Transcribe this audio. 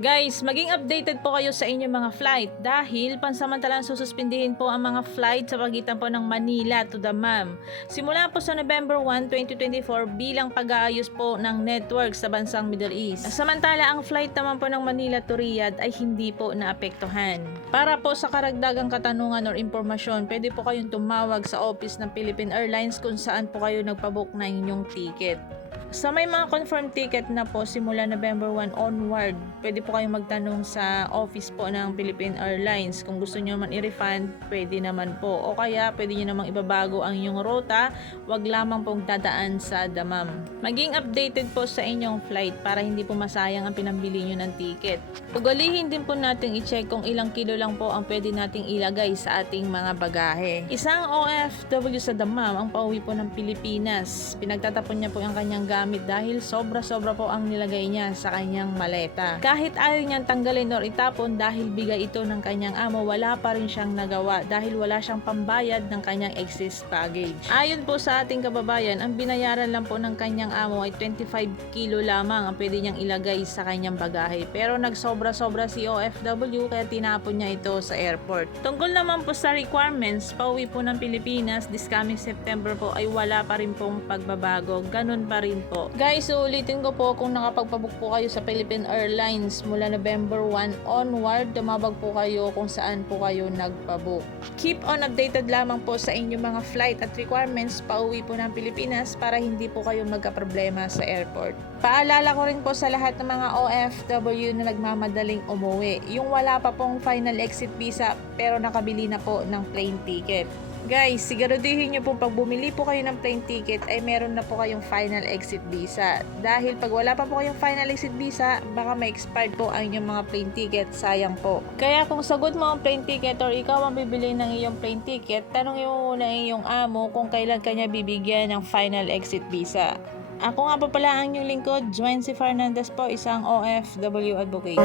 Guys, maging updated po kayo sa inyong mga flight dahil pansamantalang sususpindihin po ang mga flight sa pagitan po ng Manila to Dammam. Simula po sa November 1, 2024 bilang pag-aayos po ng network sa bansang Middle East. Samantala, ang flight naman po ng Manila to Riyadh ay hindi po naapektuhan. Para po sa karagdagang katanungan or impormasyon, pwede po kayong tumawag sa office ng Philippine Airlines kung saan po kayo nagpabook na inyong ticket. Sa may mga confirmed ticket na po simula November 1 onward, pwede po kayong magtanong sa office po ng Philippine Airlines. Kung gusto nyo man i-refund, pwede naman po. O kaya pwede nyo namang ibabago ang inyong rota, wag lamang pong dadaan sa Dammam. Maging updated po sa inyong flight para hindi po masayang ang pinambili nyo ng ticket. Ugalihin din po natin i-check kung ilang kilo lang po ang pwede nating ilagay sa ating mga bagahe. Isang OFW sa Dammam ang pauwi po ng Pilipinas. Pinagtatapon niya po ang kanyang gamit dahil sobra-sobra po ang nilagay niya sa kanyang maleta. Kahit ayaw niyang tanggalin or itapon dahil bigay ito ng kanyang amo, wala pa rin siyang nagawa dahil wala siyang pambayad ng kanyang excess baggage. Ayon po sa ating kababayan, ang binayaran lang po ng kanyang amo ay 25 kilo lamang ang pwede niyang ilagay sa kanyang bagahe. Pero nagsobra-sobra si OFW kaya tinapon niya ito sa airport. Tungkol naman po sa requirements, pauwi po ng Pilipinas this coming September po ay wala pa rin pong pagbabago. Ganun pa rin po. Guys, ulitin ko po, kung nakapagpabook po kayo sa Philippine Airlines mula November 1 onward, dumabag po kayo kung saan po kayo nagpabook. Keep on updated lamang po sa inyong mga flight at requirements pauwi po ng Pilipinas para hindi po kayo magkaproblema sa airport. Paalala ko rin po sa lahat ng mga OFW na nagmamadaling umuwi, yung wala pa pong final exit visa pero nakabili na po ng plane ticket. Guys, siguraduhin nyo po pag bumili po kayo ng plane ticket ay meron na po kayong final exit visa. Dahil pag wala pa po kayong final exit visa, baka ma-expired po ang inyong mga plane ticket, sayang po. Kaya kung sagot mo ang plane ticket or ikaw ang bibili ng iyong plane ticket, tanongin mo muna iyong amo kung kailan kanya bibigyan ng final exit visa. Ako nga pa pala ang inyong lingkod, Joancy Fernandez po, isang OFW advocate.